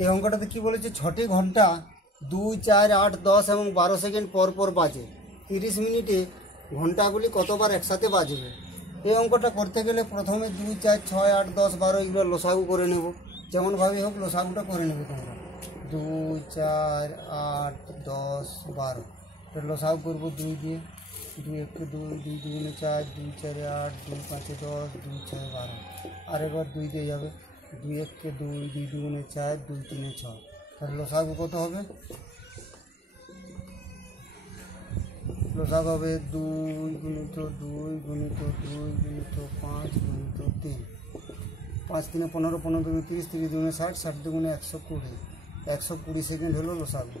এই অঙ্কটাতে কী বলেছে, 6টি ঘন্টা 2, 4, 8, 10 এবং 12 সেকেন্ড পর পর বাজে। 30 মিনিটে ঘন্টাগুলি কতবার একসাথে বাজবে। এই অঙ্কটা করতে গেলে প্রথমে 2, 4, 6, 8, 10, 12 এগুলো লসাগু করে নেব। যেমনভাবেই হোক লসাগুটা করে নেবে তোমরা। 2, 4, 8, 10, 12 এটা লসাগু করবো 2 দিয়ে। 2 1 2, 2 2 4, 2 4 8, 2 5 10, 2 6 12 আরেকবার 2 দিয়ে যাবে। 2 1 2, 2 2 4, 2 3 6 তাহলে লসাগু কত হবে? লসাগু হবে 2 গুণিত 2 গুণিত 2 গুণিত 5 গুণিত 3। 5 3 15, 15 2 30, 30 2 60, 60 2 120, 120 সেকেন্ড হলো লসাগু।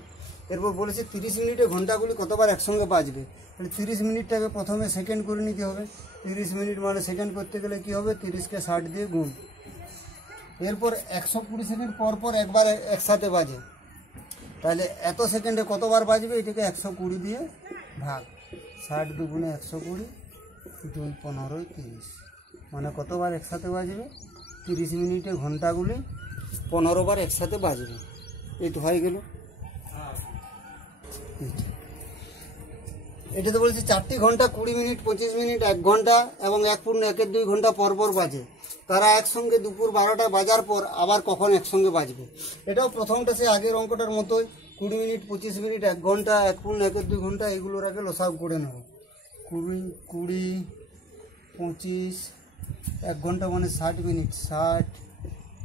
এরপর বলেছে 30 মিনিটে ঘন্টাগুলি কতবার একসঙ্গে বাজবে। তাহলে 30 মিনিটটাকে প্রথমে সেকেন্ড করে নিতে হবে। 30 মিনিট মানে সেকেন্ড করতে গেলে কী হবে, 30কে 60 দিয়ে গুণ। এরপর 120 সেকেন্ড পর পর একবার একসাথে বাজে। তাহলে এত সেকেন্ডে কতবার বাজবে, এটাকে 120 দিয়ে ভাগ। 60 2 120, 2 15 30 মানে কতবার একসাথে বাজবে, 30 মিনিটে ঘন্টাগুলি 15 বার একসাথে বাজবে। এইটা হয়ে গেল। এটাতে বলছে 4টি ঘন্টা 20 মিনিট, 25 মিনিট, 1 ঘন্টা এবং 1.1 ঘন্টা পর পর বাজে। তারা একসঙ্গে দুপুর 12টায় বাজার পর আবার কখন একসঙ্গে বাজবে। এটাও প্রথমটা সে আগের অঙ্কটার মতোই 20 মিনিট, 25 মিনিট, 1 ঘন্টা, 1.1 ঘন্টা এগুলোর আগে লসাগু করে নেব। 20 25, 1 ঘন্টা মানে 60 মিনিট, 60,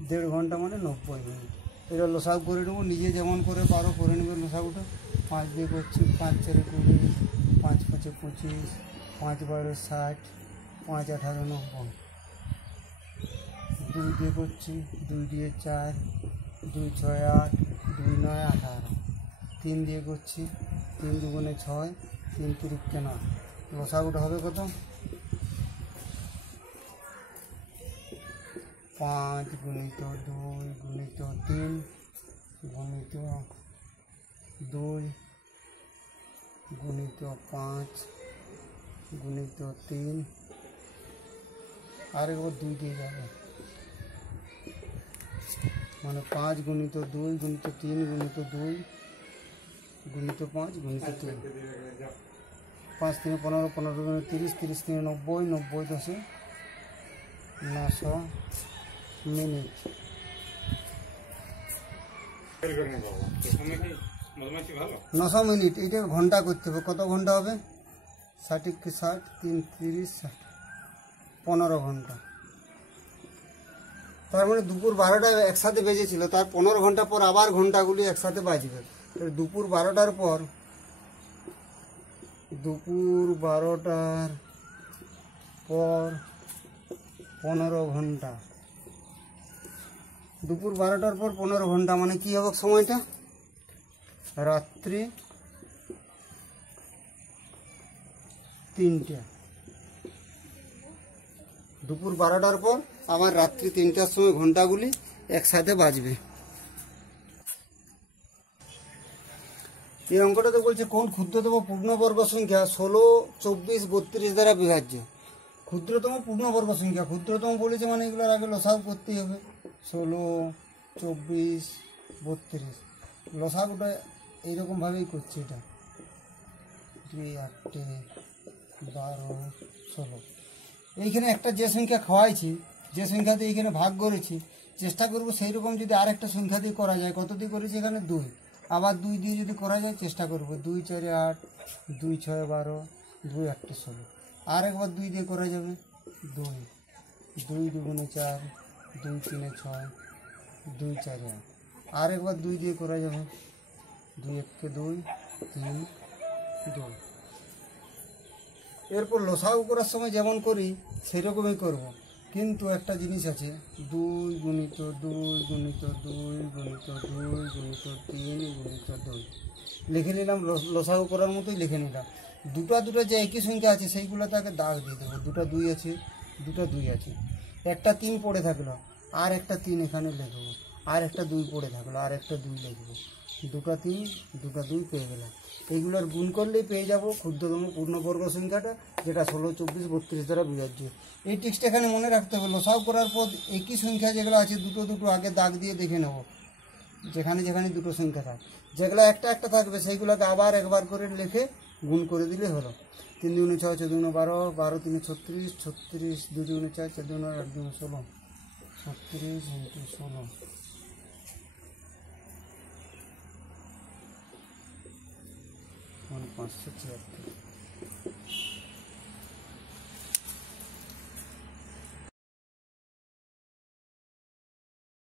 1.5 ঘন্টা মানে 90 মিনিট। এটা লসাগু করে নেবো, নিজে যেমন করে পারো করে নেবে লসাগুটা। 5 দিয়ে করছি, 5 4 20, 5 5 25, 5 12 60, 5 18 90। 2 দিয়ে করছি, 2 দিয়ে 4, 2 6 8, 2 9 18। 3 দিয়ে করছি, 3 2 6, 3 3 9। লসাগুটা হবে কত, 5 গুণিত 2 গুণিত 3 গুণিত 2 গুণিত 5 গুণিত 3 আর একবার 2 দিয়ে যাবে, মানে 5 গুণিত 2 গুণিত 3 গুণিত 2 গুণিত 5 গুণিত 3। 5 3 15, 15 2 30, 30 3 90, 90 10 900 মিনিট। 900 মিনিট, এইটা ঘন্টা করতে হবে। কত ঘন্টা হবে, 60 × 60, 3 30, 60, 15 ঘন্টা। তার মানে দুপুর 12টায় একসাথে বেজেছিল, তার 15 ঘন্টা পর আবার ঘন্টাগুলি একসাথে বাজবে। দুপুর 12টার পর, দুপুর 12টার পর 15 ঘন্টা। দুপুর 12টার পর 15 ঘন্টা মানে কি হবে সময়টা, রাত্রি 3টা। দুপুর 12টার পর আবার রাত্রি 3টার সময় ঘন্টাগুলি একসাথে বাজবে। এই অঙ্কটাতে বলছে কোন ক্ষুদ্রতম পূর্ণবর্গ সংখ্যা 16, 24, 32 দ্বারা বিভাজ্য। ক্ষুদ্রতম পূর্ণবর্গ সংখ্যা, ক্ষুদ্রতম বলেছে মানে এগুলোর আগে লসাগু করতেই হবে। 16, 24, 32 লসাগুটা এইরকমভাবেই করছে। এটা 2 8 12 16। এইখানে একটা যে সংখ্যা খাওয়াইছি, যে সংখ্যা দিয়ে এইখানে ভাগ করেছি, চেষ্টা করব সেই রকম যদি আরেকটা সংখ্যা দিয়ে করা যায়। কত দিয়ে করেছি এখানে 2, আবার 2 দিয়ে যদি করা যায় চেষ্টা করব। 2 4 8, 2 6 12, 2 8 16। আর একবার 2 দিয়ে করা যাবে, 2 2 2 4, 2 3 6, 2 4 8। আর একবার 2 দিয়ে করা যাবে, 2 1 2, 3 2। এরপর লসাগু করার সময় যেমন করি সেরকমই করব, কিন্তু একটা জিনিস আছে, 2 গুণিত 2 গুণিত 2 গুণিত 2 গুণিত 3 গুণিত 2 লিখে নিলাম। লসাগু করার মতোই লিখে নিলাম। দুটো যে একই সংখ্যা আছে সেইগুলো তাকে দাগ দিয়ে দেবো। 2টা 2 আছে, 2টা 2 আছে, একটা 3 পড়ে থাকলো, আর একটা 3 এখানে লিখবো, আর একটা 2 পড়ে থাকলো, আর একটা 2 লিখবো। 2টা 3, 2টা 2 পেয়ে গেলাম। এইগুলোর গুণ করলেই পেয়ে যাব ক্ষুদ্রতম পূর্ণবর্গ সংখ্যাটা, যেটা 16, 24, 32 দ্বারা বিভাজ্য। এই টিক্সটা এখানে মনে রাখতে হবে। লসাগু করার পর একই সংখ্যা যেগুলো আছে দুটো আগে দাগ দিয়ে দেখে নেব। যেখানে যেখানে দুটো সংখ্যা থাকে, যেগুলো একটা একটা থাকবে সেইগুলোকে আবার একবার করে লিখে গুণ করে দিলে হলো। 3 দুগুণে 6, 6 দুগুণে 12, 12 3 36, 36 2 দুগুণে 4, 4 দুগুণে 8, 8 দুগুণে 16, 36 × 16 576।